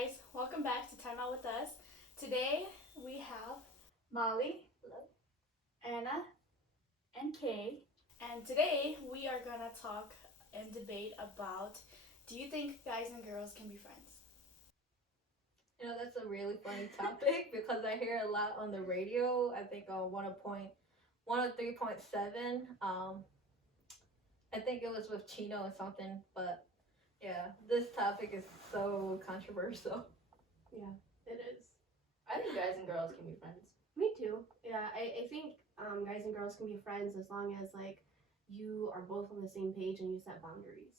guys, welcome back to Time Out with Us. Today we have Molly, Hello. Anna, and Kay. And today we are gonna talk and debate about, do you think guys and girls can be friends? That's a really funny topic because I hear a lot on the radio. I think on 103.7. I think it was with Chino or something, but yeah, this topic is so controversial. Yeah, it is. I think guys and girls can be friends. Me too. Yeah, I think guys and girls can be friends as long as like you are both on the same page and you set boundaries.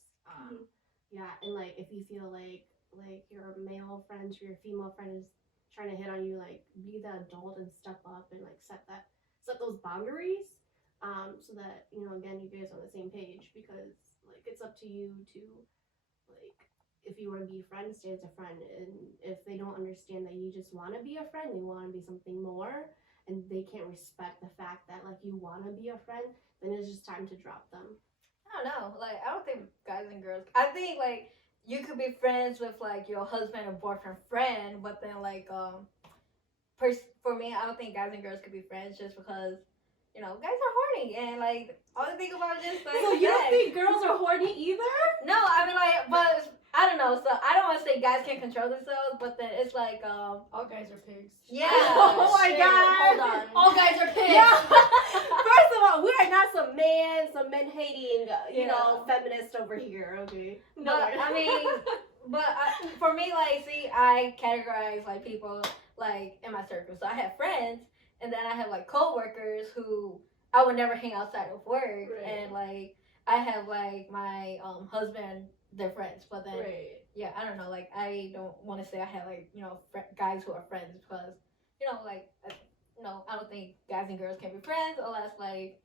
Yeah, and like if you feel like your male friends or your female friend is trying to hit on you, like be the adult and step up and like set those boundaries. So that again you guys are on the same page because like it's up to you to like if you want to be a friend, stay as a friend. And if they don't understand that you just want to be a friend, they want to be something more, and they can't respect the fact that like you want to be a friend, then it's just time to drop them. I don't know. Like, I don't think guys and girls. I think like you could be friends with like your husband or boyfriend friend, but then like for me, I don't think guys and girls could be friends just because guys are horny and like all they think about is just like. So you don't think girls are horny either? No, I mean like, but I don't know. So I don't want to say guys can't control themselves, but then it's like All guys are pigs. yeah. Oh my shit, God. Hold on. All guys are pigs. Yeah. First of all, we are not some men hating, feminist over here. Okay. No, I mean, for me, like, see, I categorize like people like in my circle. So I have friends, and then I have like coworkers who I would never hang outside of work, Right. and like I have like my husband, they're friends, but then Right. yeah, I don't know, like I don't want to say I have like guys who are friends because like I don't think guys and girls can be friends unless like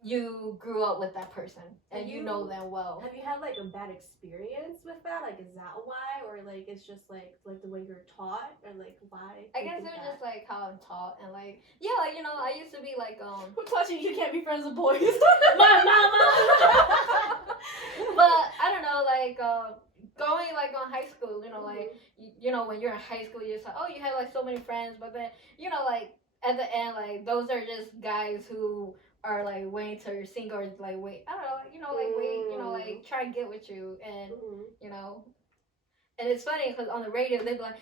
you grew up with that person and you know them well. Have you had like a bad experience with that? Like, is that why, or like it's just like the way you're taught, or like why? I guess it was just like how I'm taught and like yeah, like I used to be like Who taught you can't be friends with boys? my mama. but I don't know, like going like on high school, like when you're in high school, you're just like, oh, you have like so many friends, but then like at the end, like those are just guys who are like waiting till you're single, or like wait, I don't know, like wait, like try and get with you, and and it's funny because on the radio they be like,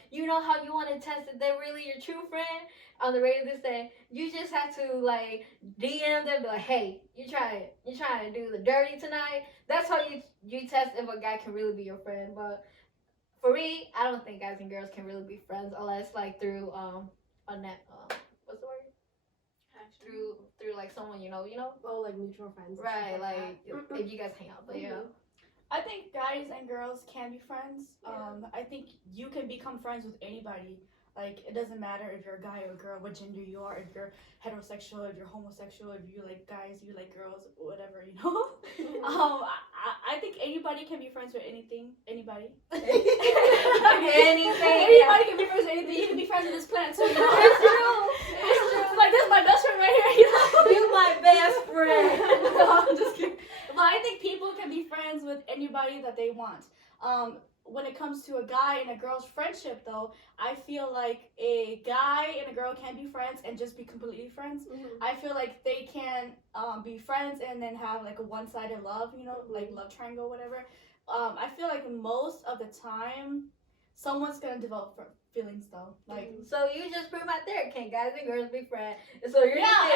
how you want to test if they're really your true friend. On the radio they say you just have to like DM them, be like, hey, you trying to do the dirty tonight. That's how you test if a guy can really be your friend. But for me, I don't think guys and girls can really be friends unless like through a net what's the word, through like someone Oh, like mutual friends. and right, stuff like that. if you guys hang out. But yeah. I think guys and girls can be friends. Yeah. I think you can become friends with anybody. Like, it doesn't matter if you're a guy or a girl, what gender you are, if you're heterosexual, if you're homosexual, if you like guys, you like girls, whatever, I think anybody can be friends with anybody. Anything. Anybody can be friends with anything. You can be friends with this plant too. It's true. It's true. Like, this is my best friend right here, You my best friend. No, I'm just kidding. But I think people can be friends with anybody that they want. When it comes to a guy and a girl's friendship, though, I feel like a guy and a girl can be friends and just be completely friends. I feel like they can be friends and then have like a one-sided love, like love triangle, whatever. I feel like most of the time, someone's gonna develop feelings, though. Like, So you just proved my theory. Can guys and girls be friends? So you're Yeah,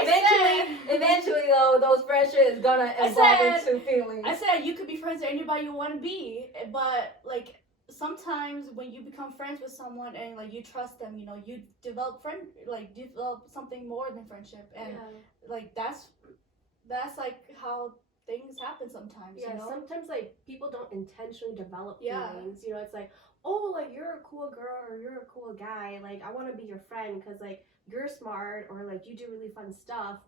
eventually though, those friendships is gonna evolve into feelings. I said you could be friends with anybody you want to be, but like sometimes when you become friends with someone and like you trust them, you develop something more than friendship, and like that's like how things happen sometimes. Yeah, sometimes like people don't intentionally develop Yeah. feelings. It's like, oh, like you're a cool girl or you're a cool guy. Like I want to be your friend because like you're smart or like you do really fun stuff,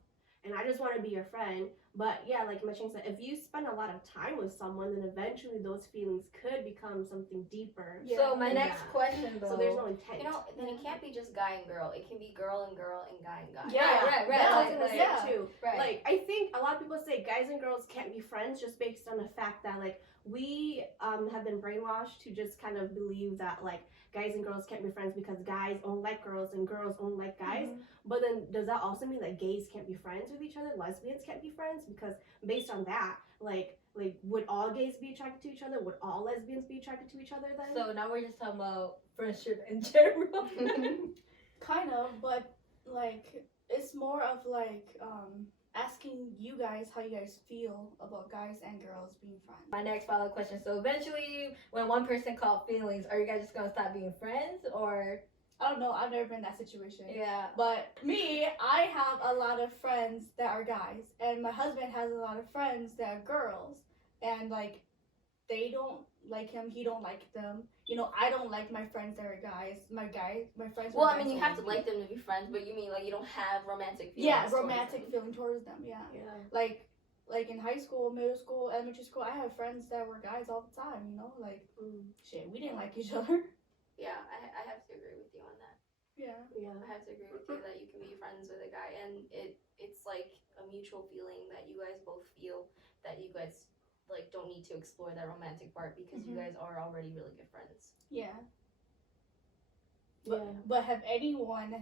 and I just want to be your friend. But yeah, like Machine said, if you spend a lot of time with someone, then eventually those feelings could become something deeper. So my next Yeah. question though. So there's no intent. Then it can't be just guy and girl. It can be girl and girl and guy and guy. Yeah. right. That's what I was Like, gonna say yeah. too. right. Like I think a lot of people say guys and girls can't be friends just based on the fact that like, we have been brainwashed to just kind of believe that like guys and girls can't be friends because guys only like girls and girls only like guys. But then does that also mean that gays can't be friends with each other? Lesbians can't be friends? Because based on that, like would all gays be attracted to each other? Would all lesbians be attracted to each other then? So now we're just talking about friendship in general. Kind of, but like it's more of like asking you guys how you guys feel about guys and girls being friends. My next follow-up question. So eventually, when one person caught feelings, are you guys just gonna stop being friends, or? I don't know. I've never been in that situation. Yeah. But me, I have a lot of friends that are guys, and my husband has a lot of friends that are girls, and like they don't like him, he don't like them. You know, I don't like my friends that are guys. My friends. Well, are I mean, guys you don't have to me. like them to be friends, but you mean like you don't have romantic feelings? Yeah, towards romantic them. feeling towards them. Yeah. Yeah. Like in high school, middle school, elementary school, I have friends that were guys all the time. You know, like shit, we didn't like each other. Yeah, I have to agree with you on that. Yeah. Yeah. I have to agree with you that you can be friends with a guy, and it's like a mutual feeling that you guys both feel that you guys like don't need to explore that romantic part because you guys are already really good friends. Yeah. Yeah. But have anyone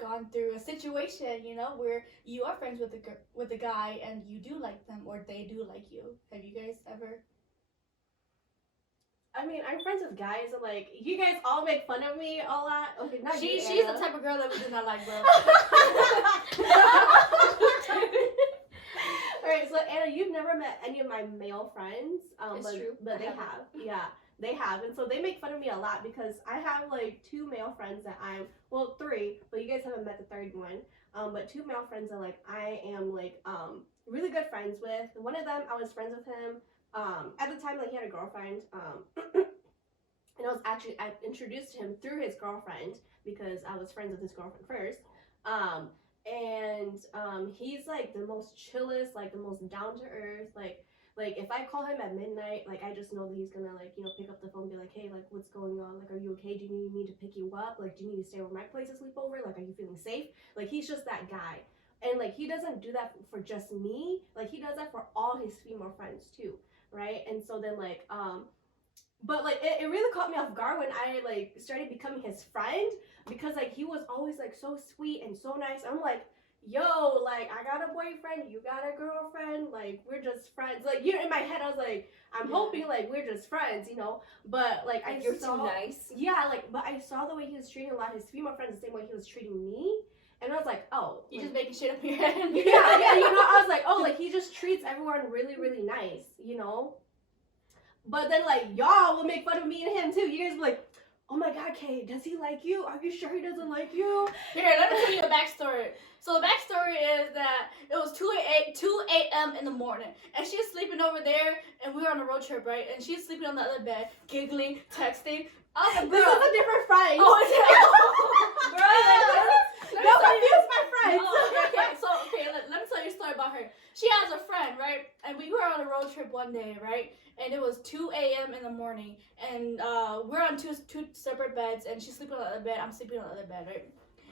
gone through a situation, you know, where you are friends with a guy and you do like them or they do like you? Have you guys ever? I mean, I'm friends with guys, and like you guys all make fun of me a lot. Okay, not you, She's Anna. the type of girl that we do not like, bro. Alright, so Anna, you've never met any of my male friends. It's but, true. But I they haven't. have. Yeah, they have. And so they make fun of me a lot because I have like two male friends that well, three, but you guys haven't met the third one. But two male friends that like I am like really good friends with. One of them, I was friends with him. At the time, like he had a girlfriend. And I introduced him through his girlfriend because I was friends with his girlfriend first. He's like the most chillest, like the most down to earth, like if I call him at midnight, like I just know that he's gonna like, you know, pick up the phone and be like, hey, like what's going on? Like, are you okay? Do you need me to pick you up? Like, do you need to stay over my place to sleep over? Like, are you feeling safe? Like, he's just that guy. And like he doesn't do that for just me, like he does that for all his female friends too, right? And so then like but like it really caught me off guard when I like started becoming his friend, because like he was always like so sweet and so nice. I'm like, yo, like I got a boyfriend, you got a girlfriend, like we're just friends. Like, you know, in my head I was like, I'm hoping like we're just friends, you know. But like I You're saw, too nice. yeah, like but I saw the way he was treating a lot of his female friends the same way he was treating me, and I was like, oh, You like, just making shit up in your head. yeah, you know, I was like, oh, like he just treats everyone really, really nice, you know. But then like y'all will make fun of me and him too. You guys be like, oh my god, Kate, does he like you? Are you sure he doesn't like you? Here, let me tell you the backstory. So the backstory is that it was 2 a.m. in the morning, and she's sleeping over there, and we were on a road trip, right? And she's sleeping on the other bed, giggling, texting. I was like, This bro. is a different friend. Oh, is it? Bro, Don't confuse my friends. Oh, okay, let me tell you a story about her. She has a friend, right? And we were on a road trip one day, right? And it was 2 a.m. in the morning, and we're on two separate beds, and she's sleeping on the other bed, I'm sleeping on the other bed, right?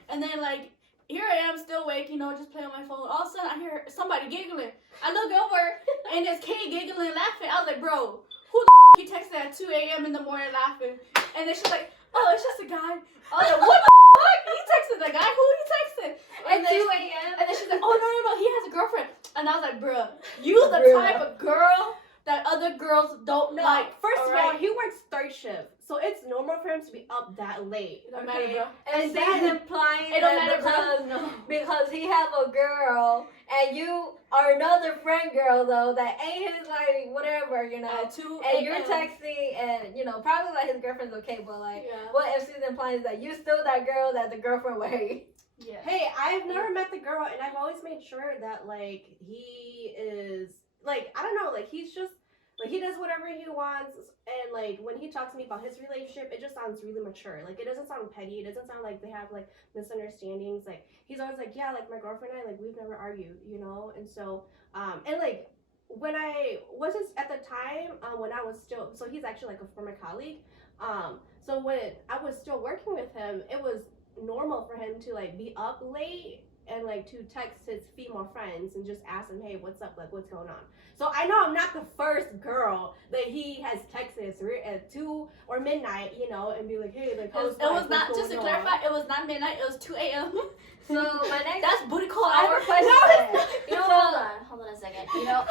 And then like, here I am still awake, you know, just playing on my phone. All of a sudden I hear somebody giggling. I look over, and it's Kate giggling, laughing. I was like, bro, who the he texted at 2 a.m. in the morning laughing? And then she's like, oh, it's just a guy. I was like, what the fuck? He texted the guy? Who he texted? At 2 then, a.m. and then she's like, oh, no, he has a girlfriend. And I was like, bruh, you the Bruh. type of girl that other girls don't No, like. first of alright? all, he works third shift, so it's normal for him to be up that late. It don't Okay? matter, bro. And And she's then implying It don't that matter, because he have a girl and you are another friend girl though that ain't his like whatever, you know. At 2 And you're a.m. texting and you know probably like his girlfriend's okay, but like Yeah. what if she's implying is that you still that girl that the girlfriend would hate. Yeah. hey, I've never met the girl, and I've always made sure that like he is like, I don't know, like he's just like he does whatever he wants, and like when he talks to me about his relationship, it just sounds really mature. Like it doesn't sound petty. It doesn't sound like they have like misunderstandings. Like he's always like, yeah, like my girlfriend and I, like we've never argued, you know. And so and like when I was at the time when I was still, so he's actually like a former colleague. So when I was still working with him, it was normal for him to like be up late and like to text his female friends and just ask them, hey, what's up, like what's going on. So I know I'm not the first girl that he has texted at 2 or midnight, you know, and be like, hey, like It was not, just to clarify, it was not midnight, it was 2 a.m. So my next That's booty call. our question. You know, hold on a second. You know,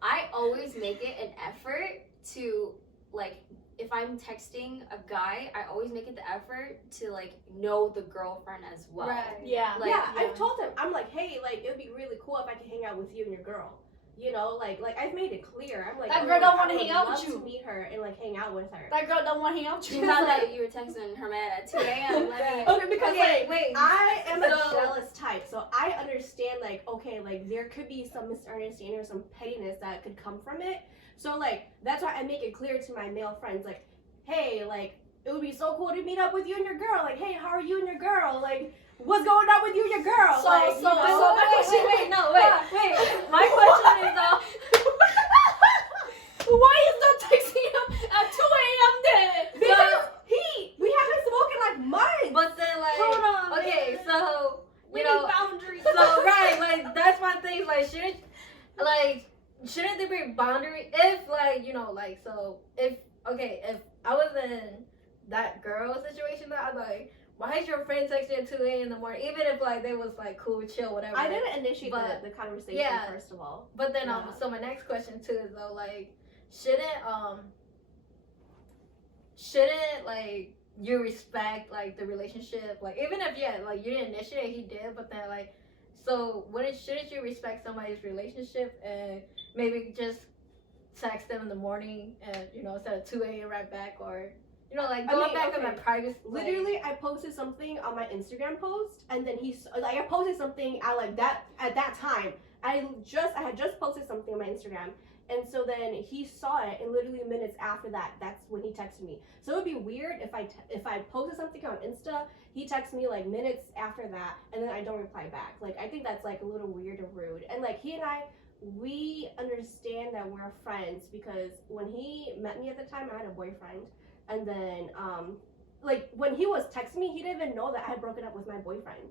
I always make it an effort to, like, if I'm texting a guy, I always make it the effort to like know the girlfriend as well. Right. Yeah. Like, yeah, I've told him, I'm like, hey, like it would be really cool if I could hang out with you and your girl. You know, like I've made it clear. I'm like, That girl don't I wanna would hang out love with you. to meet her and like hang out with her. That girl don't want to hang out with She you. found out you were texting her man at 2 a.m. Let me. Okay, because like wait. I am a So- jealous type, so I understand like okay, like there could be some misunderstanding or some pettiness that could come from it. So like that's why I make it clear to my male friends, like, hey, like it would be so cool to meet up with you and your girl. Like, hey, how are you and your girl? Like, what's going on with you and your girl? So- like, so- you know? so- Wait, my question is though. Why is not texting him at 2 a.m. then? Because we haven't spoken like months. But then like, Hold on. okay, man. so We you need know, boundaries. so right, like that's my thing. Like, shouldn't there be a boundary if like you know like so if I was in that girl situation that I'm like, why is your friend texting at 2 a.m. in the morning? Even if like they was like cool, chill, whatever. I didn't initiate But- the conversation yeah. first of all. But then Yeah. so my next question too is though like shouldn't like you respect like the relationship, like even if like you didn't initiate, he did, but then like so shouldn't you respect somebody's relationship and maybe just text them in the morning and you know instead of 2 a.m. right back, or you know like going back on my privacy. Literally, I posted something on my Instagram post, and then I posted something at that time. I had just posted something on my Instagram, and so then he saw it, and literally minutes after that, that's when he texted me. So it would be weird if I posted something on Insta, he texts me like minutes after that, and then I don't reply back. Like I think that's like a little weird or rude. And like he and I, we understand that we're friends because when he met me at the time, I had a boyfriend, and then like when he was texting me, he didn't even know that I had broken up with my boyfriend.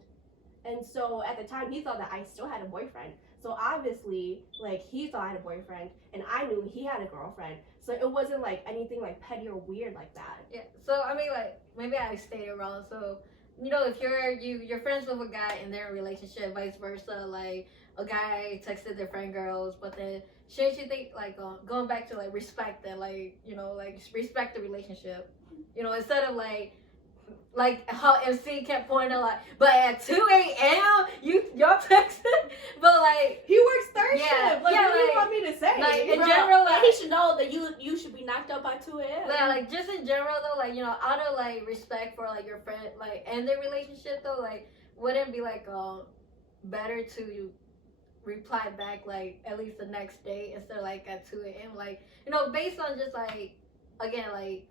And so at the time, he thought that I still had a boyfriend. So obviously, like he thought I had a boyfriend, and I knew he had a girlfriend. So it wasn't like anything like petty or weird like that. Yeah. So I mean, like maybe I stated wrong. So you know, if you're friends with a guy and they're in a relationship, vice versa, like a guy texted their friend girls, but then shouldn't you think like going back to like respect that, like you know, like respect the relationship, you know, instead of like how MC kept pointing out like, but at 2 a.m. y'all texting, but like He works third Yeah, shift. Like, yeah, what do you like- want me to say? like, in Bro, general, like, he should know that you should be knocked out by 2 a.m. yeah, like just in general though, like you know, out of like respect for like your friend, like and their relationship though, like wouldn't it be like better to reply back like at least the next day instead of like at 2 a.m. like you know based on just like again like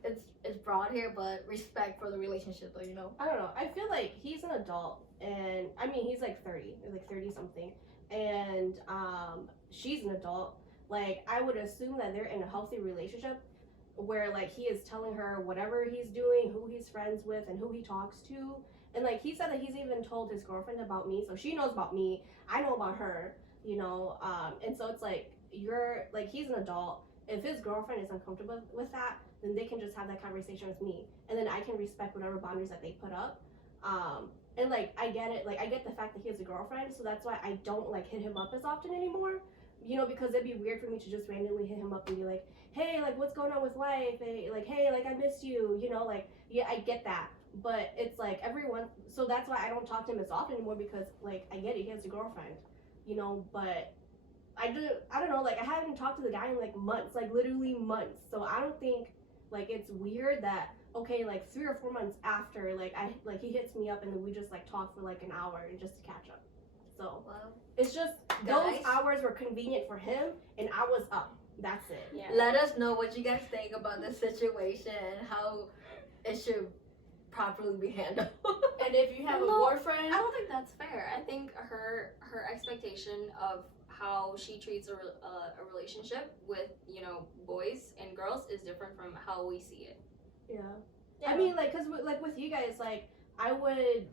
it's broad here but respect for the relationship though, you know. I don't know. I feel like he's an adult, and I mean he's like 30, or like 30 something, and she's an adult. Like I would assume that they're in a healthy relationship where like he is telling her whatever he's doing, who he's friends with, and who he talks to. And like he said that he's even told his girlfriend about me, so she knows about me. I know about her, you know. And so it's like he's an adult. If his girlfriend is uncomfortable with that, then they can just have that conversation with me, and then I can respect whatever boundaries that they put up. And like I get it, like I get the fact that he has a girlfriend, so that's why I don't like hit him up as often anymore. You know, because it'd be weird for me to just randomly hit him up and be like, hey, like what's going on with life? Hey, like hey, like I miss you. You know, like yeah, I get that, but it's like everyone. So that's why I don't talk to him as often anymore because like I get it, he has a girlfriend. You know, but I don't know, like I haven't talked to the guy in like months, like literally months. So I don't think like it's weird that okay, like 3 or 4 months after, like he hits me up and then we just like talk for like an hour just to catch up. So Well, it's just Guys. those hours were convenient for him and I was up. That's it. Yeah. let us know what you guys think about this situation and how it should properly be handled. And if you have a No, boyfriend, I don't think that's fair. I think her expectation of how she treats a relationship with boys and girls is different from how we see it. Yeah. I mean, like, cause like with you guys, like I would,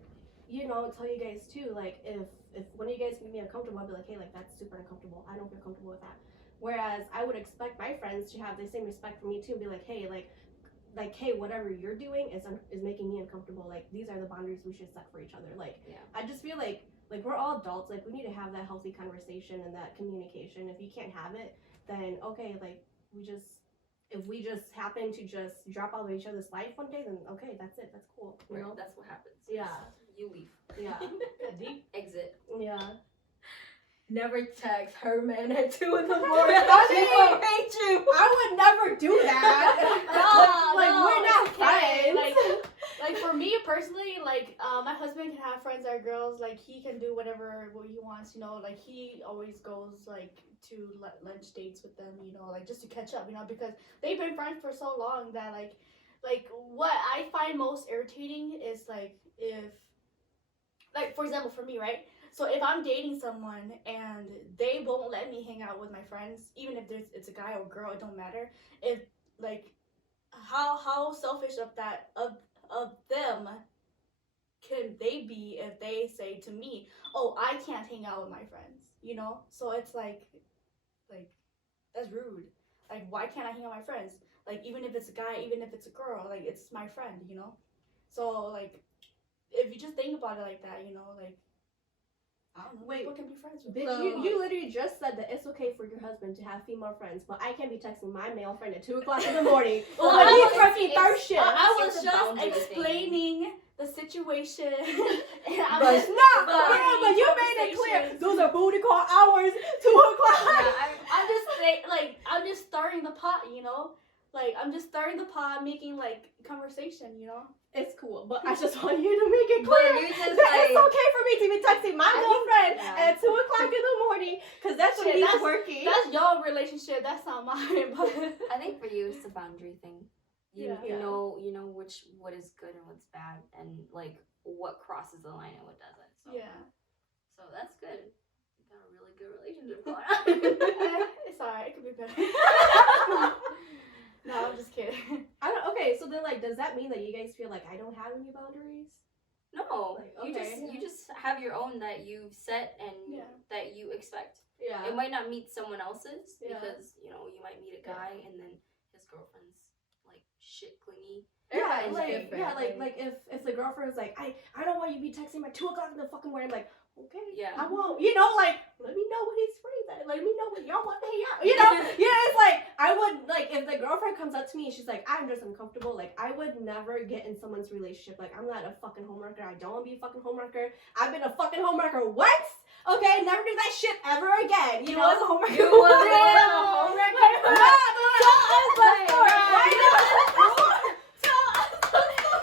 tell you guys too, like if one of you guys make me uncomfortable, I'll be like, hey, like that's super uncomfortable. I don't feel comfortable with that. Whereas I would expect my friends to have the same respect for me too, and be like, hey, hey, whatever you're doing is making me uncomfortable. Like these are the boundaries we should set for each other. Like I just feel like we're all adults. Like we need to have that healthy conversation and that communication. If you can't have it, then okay, like if we just happen to just drop out of each other's life one day, then okay, that's it. That's cool. You know? That's what happens. Yeah. You leave. Yeah. Deep. Exit. Yeah. Never text her man at 2 in the morning. I She will hate you. I would never do that. We're not okay. friends. Like for me personally, like my husband can have friends that are girls. Like he can do whatever he wants. You know, like he always goes like to lunch dates with them. You know, like just to catch up. You know, because they've been friends for so long that like what I find most irritating is like if, like for example for me, right? So if I'm dating someone and they won't let me hang out with my friends, even if it's a guy or girl, it don't matter. If like how selfish of them can they be if they say to me, "Oh, I can't hang out with my friends," you know? So it's like that's rude. Like why can't I hang out with my friends? Like even if it's a guy, even if it's a girl, like it's my friend, you know? So like if you just think about it like that, you know, like I don't know. Wait, people can be friends with. Bitch, you literally just said that it's okay for your husband to have female friends, but I can't be texting my male friend at 2 o'clock in the morning. Well, when he's it's- working third it's- shift. I was It's a just boundary thing. explaining the situation. But- but you made it clear. Those are booty call hours. 2 o'clock. Yeah, I'm just saying, like I'm just stirring the pot, you know. Like I'm just stirring the pot, making like conversation, you know. It's cool, but I just want you to make it But clear you just that like it's okay for me to be texting my male friend yeah. at 2 o'clock in the morning because that's when Shit, he's that's- working. That's your relationship. That's not mine. But I think for you it's a boundary thing. You Yeah. you know what is good and what's bad, and like what crosses the line and what doesn't. So yeah, so that's good. You got a really good relationship going on. it's alright. It could be better. No, I'm just kidding. Okay, so then does that mean that you guys feel like I don't have any boundaries? No, Like, you okay. just have your own that you set and Yeah. that you expect. Yeah. It might not meet someone else's Yeah. because you might meet a guy and then his girlfriend's like shit clingy. Yeah, Everybody's different. like if the girlfriend's like, I don't want you to be texting me at 2 o'clock in the fucking morning, I'm like, okay, Yeah. I won't. Let me know when he's free. Let me know when y'all want to hang out. It's like I would if the girlfriend comes up to me and she's like, I'm just uncomfortable. Like I would never get in someone's relationship. Like I'm not a fucking homewrecker. I don't want to be a fucking homewrecker. I've been a fucking homewrecker once. Okay, never do that shit ever again. You was a homewrecker. You was a homewrecker.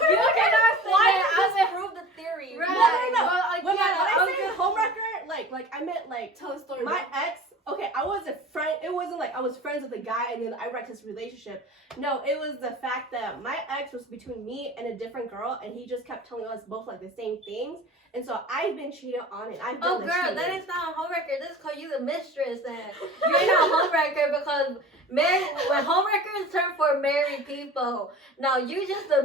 You cannot say that. I've proved the theory. Right. No. Well, When I say okay. homewrecker, I meant Tell a story. my ex. Okay, I wasn't friend. It wasn't like I was friends with a guy and then I wrecked his relationship. No, it was the fact that my ex was between me and a different girl, and he just kept telling us both the same things. And so I've been cheated on, and I've done Oh, the girl, cheating. that is not a homewrecker. This is called you the mistress. Then you're not a homewrecker because when homewreckers turn for married people. Now you just the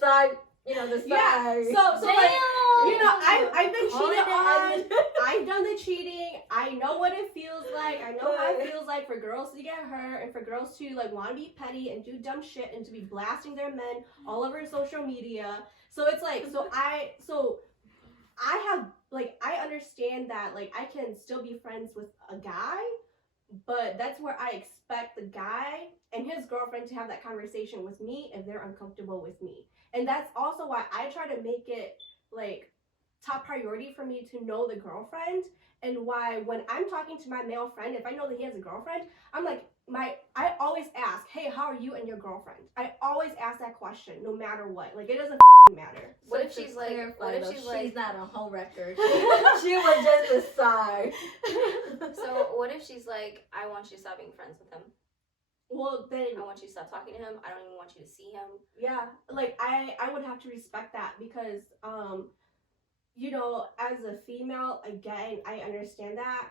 side. The side. Yeah. So I've been cheated on. I've done the cheating. I know what it feels like. I know how it feels like for girls to get hurt and for girls to want to be petty and do dumb shit and to be blasting their men all over social media. So it's I have I understand that I can still be friends with a guy, but that's where I expect the guy and his girlfriend to have that conversation with me if they're uncomfortable with me. And that's also why I try to make it top priority for me to know the girlfriend, and why when I'm talking to my male friend, if I know that he has a girlfriend, I'm like I always ask, hey, how are you and your girlfriend? I always ask that question no matter what. It doesn't matter. What if she's like? What if she's like? She's not a homewrecker. She was just a side. So what if she's like, I want you to stop being friends with him. Well, then I want you to stop talking to him. I don't even want you to see him. yeah, I would have to respect that because as a female, again, I understand that.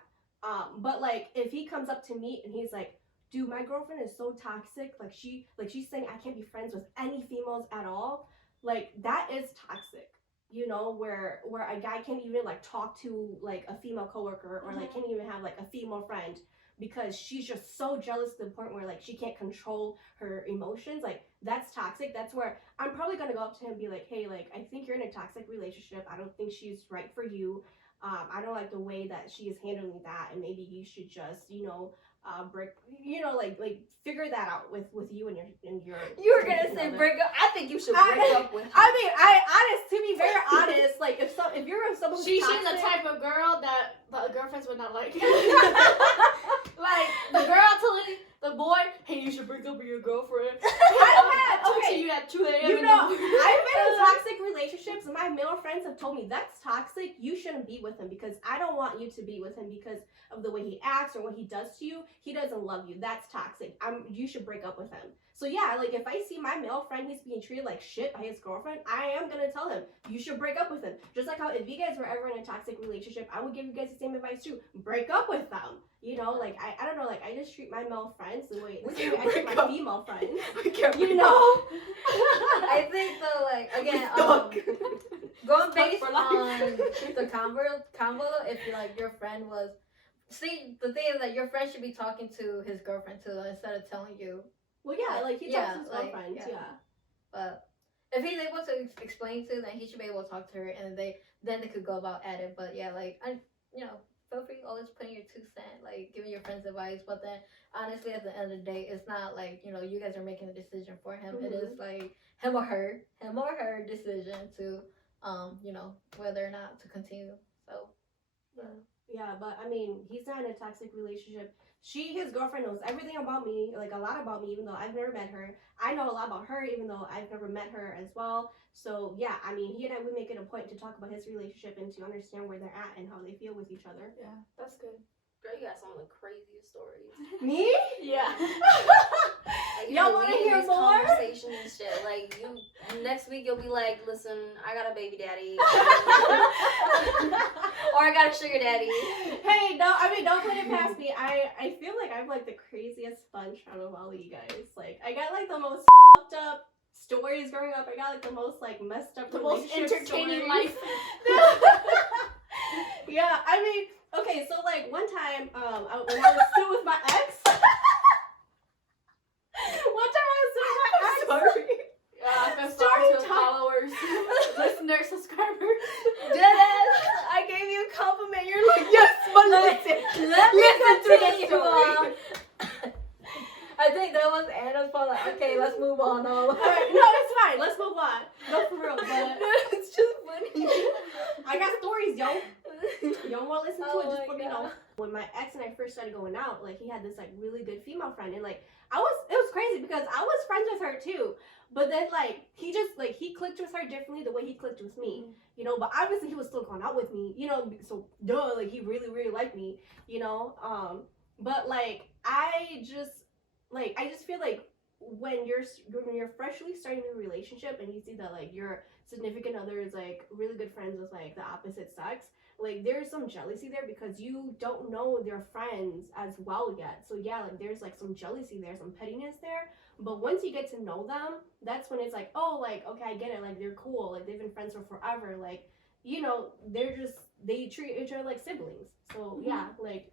But if he comes up to me and he's like, dude, my girlfriend is so toxic, she's saying I can't be friends with any females at all, that is toxic. you know, where a guy can't even like talk to like a female coworker or like can't even have like a female friend because she's just so jealous to the point where like she can't control her emotions. Like that's toxic. That's where I'm probably gonna go up to him and be like, hey, like I think you're in a toxic relationship. I don't think she's right for you. I don't like the way that she is handling that, and maybe you should just, you know, break, you know, like figure that out with you and your. You were gonna say break up. I think you should break up with her. I mean, to be very honest, like if you're with someone who's She's toxic, the type of girl that the girlfriends would not like. Like the girl telling the boy, "Hey, you should break up with your girlfriend." okay, You at 2 a.m. you know, I've been in toxic relationships, and my male friends have told me that's toxic. You shouldn't be with him because I don't want you to be with him because of the way he acts or what he does to you. He doesn't love you. That's toxic. You should break up with him. So yeah, like if I see my male friend, he's being treated like shit by his girlfriend, I am gonna tell him you should break up with him. Just like how if you guys were ever in a toxic relationship, I would give you guys the same advice too. Break up with them. You know, like I don't know, like I just treat my male friends the way I treat my female friends. You know. I think though, like again, going based on the combo, if like your friend was, see, the thing is that your friend should be talking to his girlfriend too instead of telling you. Well, yeah, like he talks to his girlfriends, yeah. But if he's able to explain to, then he should be able to talk to her, and they could go about at it. But yeah, like you know, feel free always putting your 2 cents, like giving your friends advice. But then honestly, at the end of the day, it's not like, you know, you guys are making a decision for him. It is like him or her decision to you know, whether or not to continue. So yeah, but I mean, he's not in a toxic relationship. His girlfriend knows everything about me, like a lot about me, even though I've never met her. I know a lot about her, even though I've never met her as well. So yeah, I mean, he and I, we make it a point to talk about his relationship and to understand where they're at and how they feel with each other. Yeah, that's good. Girl, you got some of the craziest stories. Me? Yeah. Like, y'all want to hear more? Conversation and shit. Like you, next week you'll be like, listen, I got a baby daddy, or I got a sugar daddy. Hey, no, I mean, don't put it past me. I feel like I'm like the craziest sponge out of all of you guys. Like, I got like the most fucked up stories growing up. I got like the most like messed up, the most entertaining stories. life. Yeah, I mean, okay, so like one time, when I was still with my ex. One time I was still with my ex. Sorry. I'm sorry to the followers, listeners, subscribers. Deadass, I gave you a compliment. You're like, Yes, but listen. let me Listen to the continue story. I think that was Anna's fault. Like, okay, let's move on. All right, no, it's fine. Let's move on. No, for real. But It's just funny. I got stories, yo. You don't want to listen to Oh it, just my let me God. know. When my ex and I first started going out, like he had this like really good female friend, and like it was crazy because I was friends with her too. But then like he clicked with her differently the way he clicked with me, you know. But obviously he was still going out with me, you know. So duh, like he really really liked me, you know. But like I just feel like when you're freshly starting a relationship and you see that like your significant other is like really good friends with like the opposite sex, like there's some jealousy there because you don't know their friends as well yet. So yeah, like there's like some jealousy there, some pettiness there. But once you get to know them, that's when it's like, oh, like okay, I get it, like they're cool, like they've been friends for forever, like, you know, they treat each other like siblings. So yeah, like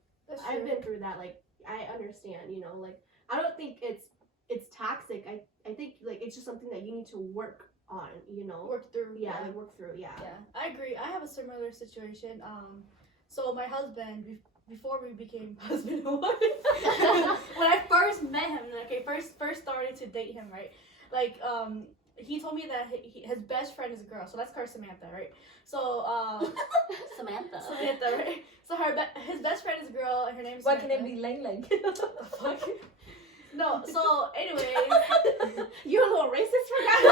I've been through that. Like I understand, you know, like I don't think it's toxic. I think like it's just something that you need to work on, you know. Work through. Yeah, like work through, yeah. Yeah, I agree. I have a similar situation. So my husband, before we became husband and wife, when I first met him, like I first started to date him, right? Like he told me that his best friend is a girl, so let's call her Samantha, right? So Samantha, right? So his best friend is a girl, and her name is Why Samantha. can it be Lang Lang? Fuck. No, so anyways, You're a little racist for that.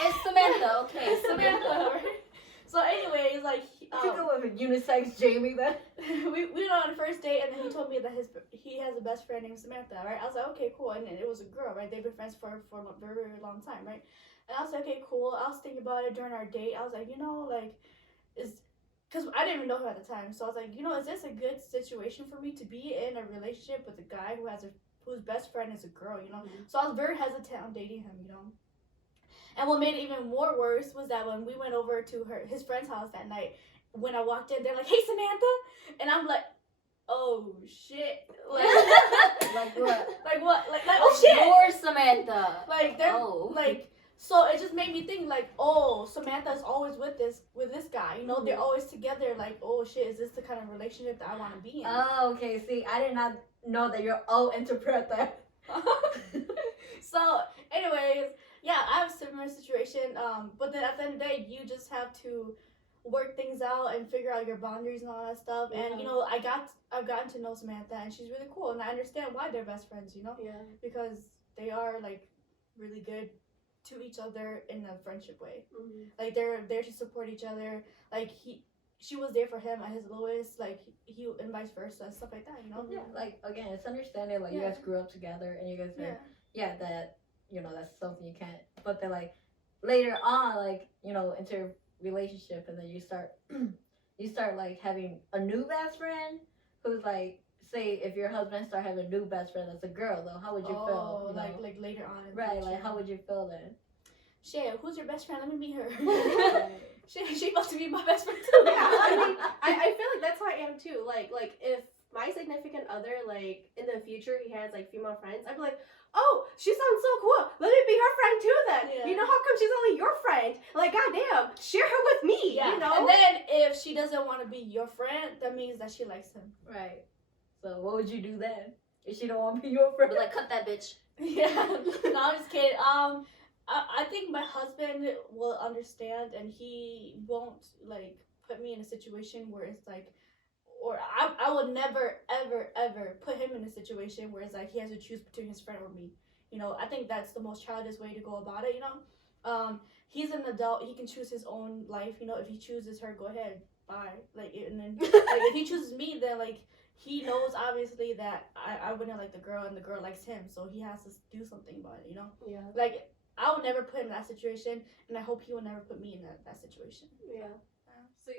it's Samantha. Okay, Samantha, right? So anyways, like You could go with a unisex Jamie then. we went on a first date, and then he told me that he has a best friend named Samantha, right? I was like, okay, cool, and it was a girl, right? They've been friends for a very, very long time, right? And I was like, okay, cool. I was thinking about it during our date. I was like, you know, like, because I didn't even know him at the time, so I was like, you know, is this a good situation for me to be in a relationship with a guy whose best friend is a girl, you know? So I was very hesitant on dating him, you know. And what made it even more worse was that when we went over to his friend's house that night, when I walked in, they're like, "Hey, Samantha," and I'm like, "Oh shit!" Like, Like what? like what? Like oh shit! You're Samantha. Like they're Oh. like. So it just made me think like, oh, Samantha's always with this guy. You know, they're always together. Like, oh shit, is this the kind of relationship that I want to be in? Oh, okay. See, I did not know that you're all interpret that. So, anyways, yeah, I have a similar situation. But then at the end of the day, you just have to work things out and figure out your boundaries and all that stuff. And you know, I've gotten to know Samantha, and she's really cool, and I understand why they're best friends. You know, because they are like really good to each other in a friendship way. Like they're there to support each other. Like she was there for him at his lowest. Like he and vice versa, stuff like that. You know. Yeah, like again, it's understanding. Like you guys grew up together, and you guys are that you know that's something you can't. But then like later on, like you know into a relationship, and then you start like having a new best friend who's like. Say if your husband start having a new best friend that's a girl though, how would you feel? You like later on. Right, like how would you feel then? Shit, who's your best friend? Let me meet her. Right. She about to be my best friend too. Yeah, I mean, I feel like that's how I am too. Like if my significant other, like in the future, he has like female friends, I'd be like, oh, she sounds so cool. Let me be her friend too then. Yeah. You know how come she's only your friend? Like, goddamn, share her with me. Yeah. You know. And then if she doesn't want to be your friend, that means that she likes him. Right. So what would you do then if she don't want to be your friend? Be like, cut that bitch. Yeah. No, I'm just kidding. I think my husband will understand, and he won't like put me in a situation where it's like, or I would never ever put him in a situation where it's like he has to choose between his friend or me. You know, I think that's the most childish way to go about it. You know, he's an adult. He can choose his own life. You know, if he chooses her, go ahead, bye. Like, and then like if he chooses me, then like. He knows obviously that I wouldn't like the girl and the girl likes him, so he has to do something about it, you know? Yeah. Like, I would never put him in that situation, and I hope he will never put me in that situation. Yeah. So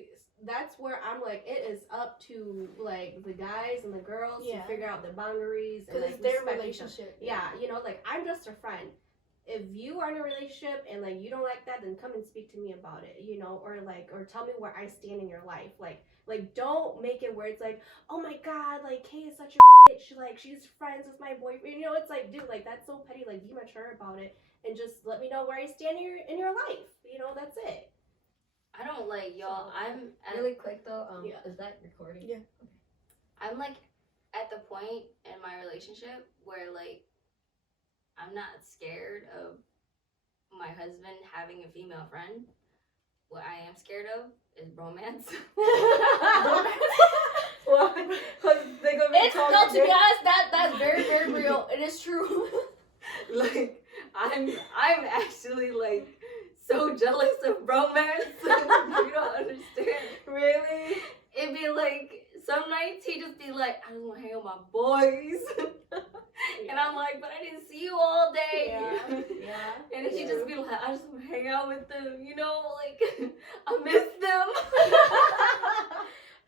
that's where I'm like, it is up to like the guys and the girls to figure out the boundaries and because like it's their respect each relationship. other. Yeah, you know, like I'm just a friend. If you are in a relationship and like you don't like that, then come and speak to me about it, you know, or tell me where I stand in your life. Like don't make it where it's like, oh my god, like Kay is such a bitch, like she's friends with my boyfriend. You know, it's like, dude, like that's so petty. Like be mature about it and just let me know where I stand in your life. You know, that's it. I don't like y'all. I'm really quick though. Is that recording? Yeah. Okay. I'm like at the point in my relationship where like I'm not scared of my husband having a female friend. What I am scared of is romance. Well, they gonna be It's no, to be honest, that's very, very real. It is true. Like I'm actually like so jealous of romance. You don't understand. Really? It'd be like some nights he just be like, I just want to hang out with my boys. And I'm like, but I didn't see you all day. Yeah. And then he just be like, I just want to hang out with them, you know, like I miss them.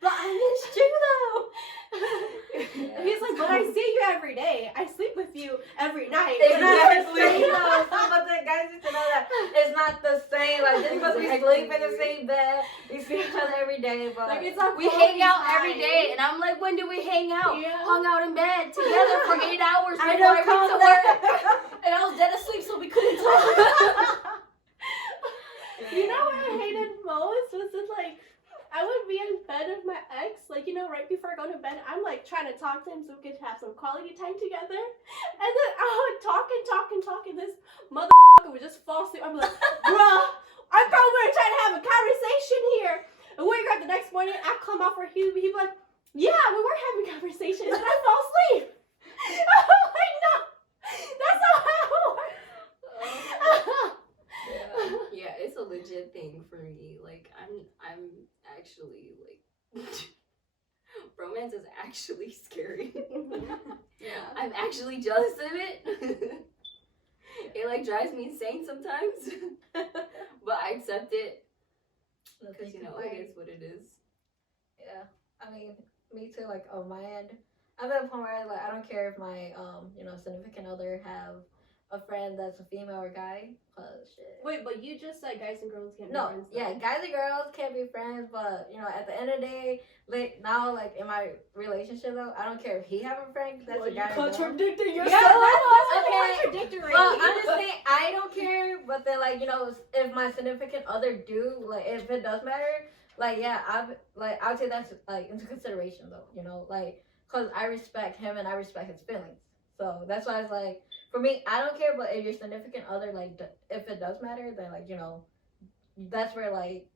But I missed you though. Yeah. He's like, but I see you every day. I sleep with you every night. Exactly. But the guys need to know that it's not the same. Like just because we sleep in the same bed, we see each other every day, but Like, it's not we hang out every day. And I'm like, when do we hang out? Yeah. Hung out in bed together for 8 hours I before I don't went to count work. And I was dead asleep, so we couldn't talk. You know what I hated most was just like I would be in bed with my ex, like, you know, right before I go to bed, I'm like trying to talk to him so we could have some quality time together. And then I would talk, and this motherfucker would just fall asleep. I'm like, bruh, I thought we were trying to have a conversation here. And wake up the next morning, I come out for he'd be like, yeah, we were having a conversation, and then I fell asleep. I'm like, no, that's not how it works. Yeah, it's a legit thing for me. Like I'm actually like romance is actually scary. Yeah. I'm actually jealous of it. It like drives me insane sometimes. But I accept it because you know it is what it is. Yeah, I mean, me too. Like on my end, I'm at a point where like I don't care if my significant other have a friend that's a female or guy. Shit. Wait, but you just said guys and girls can't be No, friends. yeah, guys and girls can't be friends, but you know, at the end of the day, like now, like in my relationship though, I don't care if he have a friend that's a guy. Contradicting Yeah, yourself. okay. Contradictory. Well, I'm just saying I don't care, but then like you know, if my significant other do, like if it does matter, like yeah, I would say that's like into consideration though, you know, like because I respect him and I respect his feelings, so that's why it's like. For me, I don't care, but if your significant other, like, if it does matter, then, like, you know, that's where, like,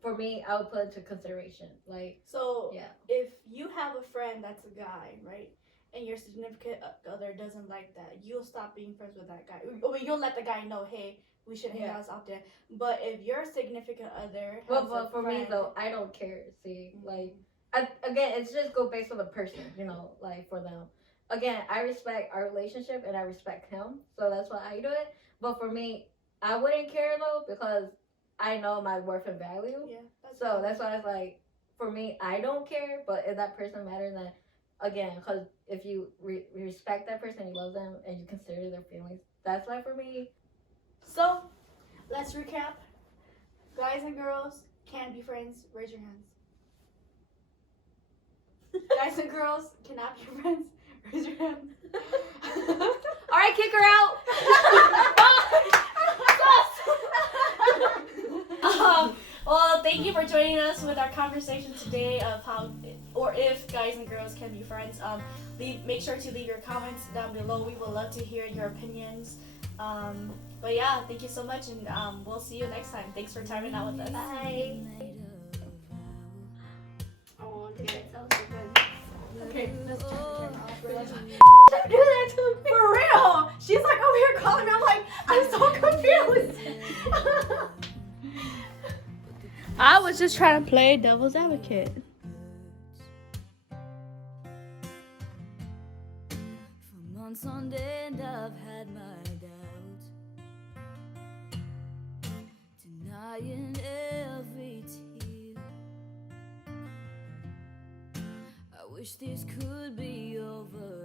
for me, I would put into consideration. Like, So, yeah. if you have a friend that's a guy, right, and your significant other doesn't like that, you'll stop being friends with that guy. Or you'll let the guy know, hey, we should hang out there. But if your significant other has but for me, though, I don't care. See, like, again, it's just go based on the person, you know, like, for them. Again, I respect our relationship and I respect him, so that's why I do it. But for me, I wouldn't care though because I know my worth and value. Yeah. That's why it's like for me, I don't care. But if that person matters, then again, because if you respect that person, you love them, and you consider their feelings, that's why for me. So, let's recap. Guys and girls can be friends. Raise your hands. Guys and girls cannot be friends. Raise your hand. All right, kick her out. Well, thank you for joining us with our conversation today of how or if guys and girls can be friends. Make sure to leave your comments down below. We would love to hear your opinions. But yeah, thank you so much, and we'll see you next time. Thanks for timing out with us. Bye. Oh, dude, it sounds so good. Okay, let's check the camera off. Don't do that to me. For real! She's like over here calling me. I'm like, I'm so confused. I was just trying to play devil's advocate. For months on end, I've had my doubts, denying every tear. I wish this could be over